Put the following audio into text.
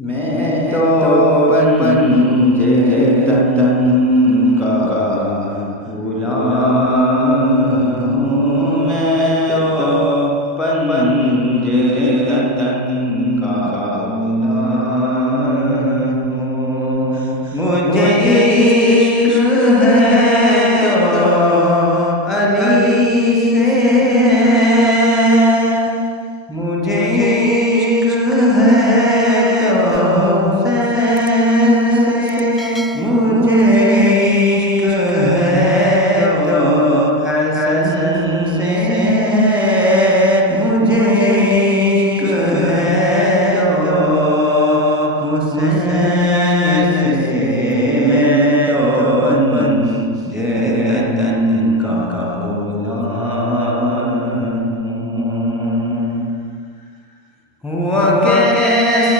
मैं तो पंजे तन का गुलाम हूँ। मैं तो पंजे तन का गुलाम हूँ। मुझे इश्क है तो अली से, मुझे इश्क है तो हुसैन से, मुझे इश्क है तो हसन से, मुझे इश्क है तो हुसैन से। मैं तो पंजे तन का गुलाम हूँ। हुआ कैसे